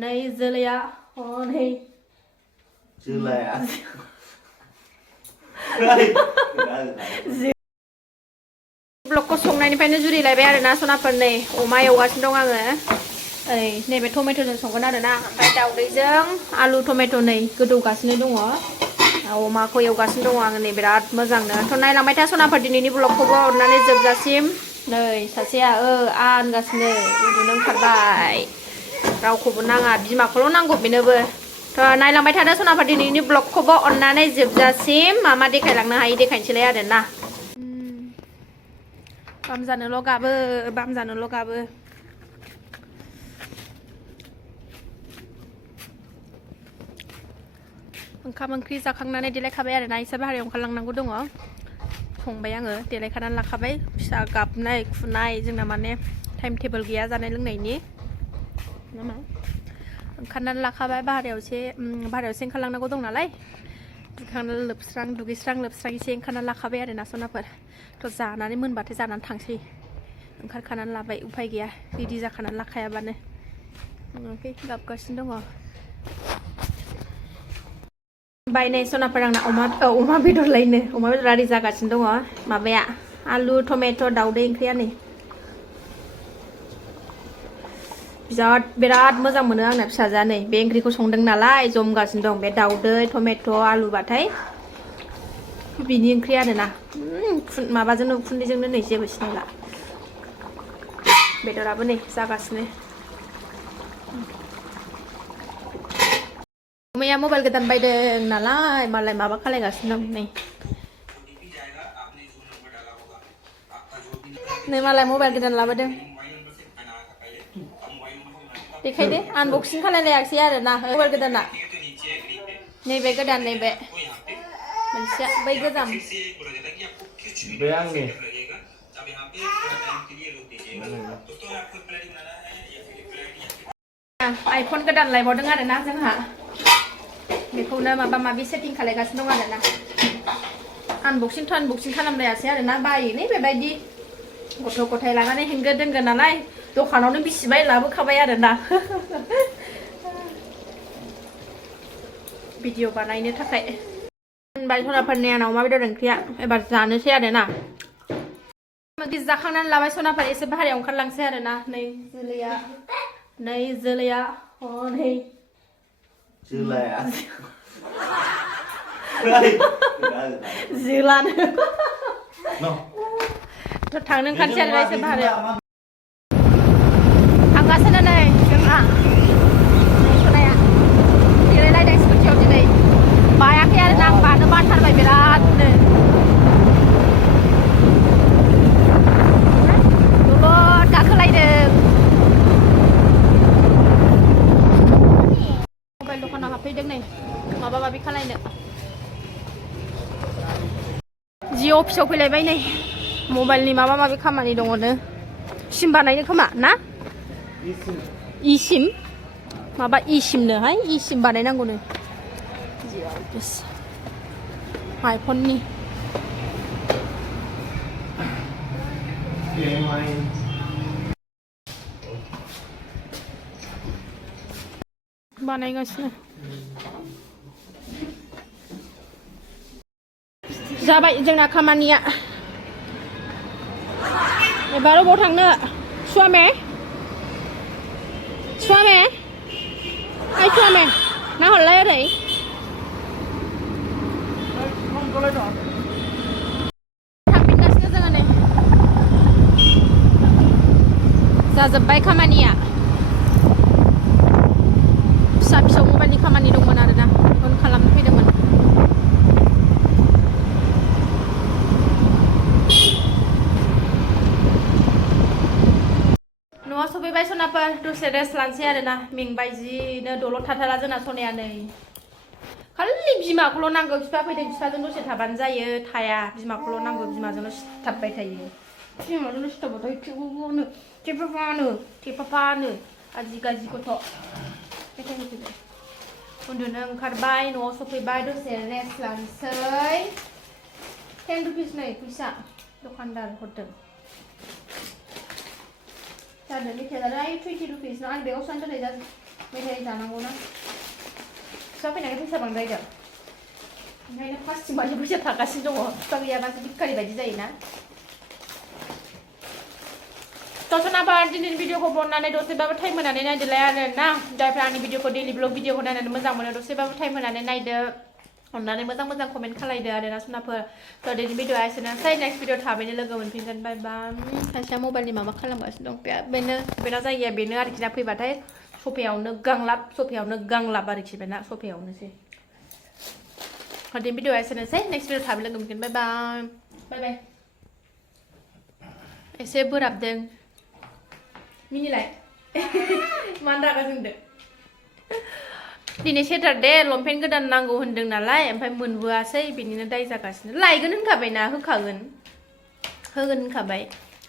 नै जोलैया हनै जोलाया ब्लगखौ संनायनिफ्रायनो जुरिलायबाय आरोना सनाफोर नै अमा एवगासिनो दं आङो ओइ नैबे टमेट'जों संगोन आरोना ओमफ्राय दाउदैजों आलु टमेट' नै गोदौगासिनो दङ अमाखौ एवगासिनो दङ आङो नै बिराद मोजांनो थ' नायलांबाय था सनाफोर दिनैनि ब्लगखौबो अननानै जोबजासिम नै सासेया आ होनगासिनो उन्दुनो ओंखारबाय रावखौबो नाङा बिमाखौल' नांगौ बेनोबो थ' नायलांबाय थादो सनाफोर दिनैनि ब्लगखौबो अननानै जोबजासिम मा देखायलांनो हायो देखायनोसैलाय आरोना बाम जानोल' गाबो ओंखाम ओंख्रि जाखांनानै देलायखाबाय आरोना एसे बाहेरायाव ओंखारलांनांगौ दङ संबाय आङो देलायखानानै लाखाबाय फिसा गाबनाय खुनाय जोंना माने टाइम टेबोल गैया जानाय लोंनायनि नामा ओंखारनानै लाखाबाय बाहेरायावसो ओंखारलांनांगौ दं नालाय दुगैस्रां लोबस्रां एसे ओंखारनानै लाखाबाय आरोना सनाफोर थ' जानानै मोनबाथाय जानानै थांसै ओंखारखानानै लाबाय उफाय गैया रेडि जाखानानै लाखायाबानो गाबगासिनो दङ बायनाय सनाफोर आंना अमा बेदर लायनो अमा बेदर रेडि जागासिनो दङ माबाया आलु टमेट' दाउदै ओंख्रिया नै बिराद मोजां मोनो आंना फिसाजोआ नै बे ओंख्रिखौ संदों नालाय जमगासिनो दं बे दाउदै टमेट' आलुबाथाय बिनि ओंख्रि आरोना माबाजोंनो उखुन्दैजोंनो नै जेबो सिनायला बेदराबो नै जागासिनो अमाया मबाइल गोदान बायदों नालाय मालाय माबा खालायगासिनो दं नै मालाय मबाइल गोदान लाबोदों देखायदो आनबक्सिं खालायलायाखै आरोना मबाइल गोदाना नैबे गोदान नैबे मोनसेया बै गोजाम बे आंनि आइफन गोदान लायबावदों आरोना जोंहा बेखौनो माबा माबि सेटिं खालायगासिनो दं आरोना आनबक्सिं खालामलायासै आरोना बायोलै बेबायदि गथ' गथाय लानानै हेंगो दोंगो नालाय दखानावनो बिसिबाय लाबोखाबाय आरोना भिडिअ बानायनो थाखाय होनबाय सनाफोरनि आंना अमा बेदर ओंख्रिया एबार जानोसै आरोना जाखांनानै लाबाय सनाफोर एसे बाहेरायाव ओंखारलांसै आरोना नै जोलैया हनै जोलाया जोलानो थांनो ओंखारसै आरोना एसे बाहेरायाव थांगासिनो नै जोंहा सनाया जिरायलायदों स्कुटियाव दिनै बायाखै आरोना आं बानो बाथारबाय बिरादनो जोबोद गाखोलायदों मबाइल दखानाव हाबफैदों नै माबा माबि खालायनो जिअ अफिसाव फैलायबाय नै मबाइलनि माबा माबि खामानि दङनो सिम बानायनो खोमा ना सिम माबा सिमनोहाय सिम बानायनांगौनो जिअ अफिस आइफननि बानायगासिनो जाबाय जोंना खामानिया एबार अबाव थांनो सुवामे नाहरलाय ओरै थांफिनगासिनो जोङो नै जाजोब्बाय खामानिया फिसा फिसौ मबाइलनि खामानि दंमोन आरोना बेखौनो खालामनो फैदोंमोन न'आव सफैबाय सनाफोर दसे रेस्ट लानोसै आरोना मेंबाय जिनो दलद थाथारा जोंना सनाया नै खालि बिमाखौल' नांगौ बिफा फैदों बिफाजों दसे थाबानो जायो थाया बिमाखौल' नांगौ बिमाजोंल' सिथाबबाय थायो बिमाजोंल' सिथाबबाथाय थेफाफानो आजि गाजि गथ' उन्दुनो ओंखारबाय न'आव सफैबाय दसे रेस्ट लानोसै 10 रुपिस नै फैसा दखानदार हरदों जादों मेथाइ जादों 20 रुपिस आं बेगाव सोनानै दोननाय जादों मेथाइ जानांगौ ना फिफा फैनानै फैसा बांद्राय दं ओंखायनो फार्स्ट मानि फैसा थागासिनो दङ फिफा गैयाबासो भिखारि बायदि जायोना दसनाफोर दिनैनि भिडिअखौ बननानै दसेबाबो टाइम होनानै नायदोलाय आरो ना जायफ्रा आंनि भिडिअखौ डेलि ब्लग भिडिअखौ नायनानै मोजां मोनो दसेबाबो टाइम होनानै नायदो अननानै मोजां मोजां कमेन्ट खालायदो आरो ना सनाफोर थ' दिनैनि भिडिअआ एसेनोसै नेक्स्ट भिडिअ थाबैनो लोगो मोनफिनगोन बाय बाय सासेया मबाइलनि माबा खालामगासिनो दं बेनो बेना जायगाया बेनो आरोखि ना फैबाथाय सफायावनो गांलाब आरोखि बेना सफायावनोसै दिनैनि भिडिअआ एसेनोसै नेक्स्ट भिडिअ थाबैनो लोगो मोनफिनगोन बाय बाय बाय एसे बोराबदों मिनिलाय मानो रागा जोंदों दिनै सेटारडे लंपेन्ट गोदान नांगौ होनदों नालाय ओमफ्राय मोनबोआसै बिनिनो दाय जागासिनो लायगोन होनखाबायना होखागोन होगोन होनखाबाय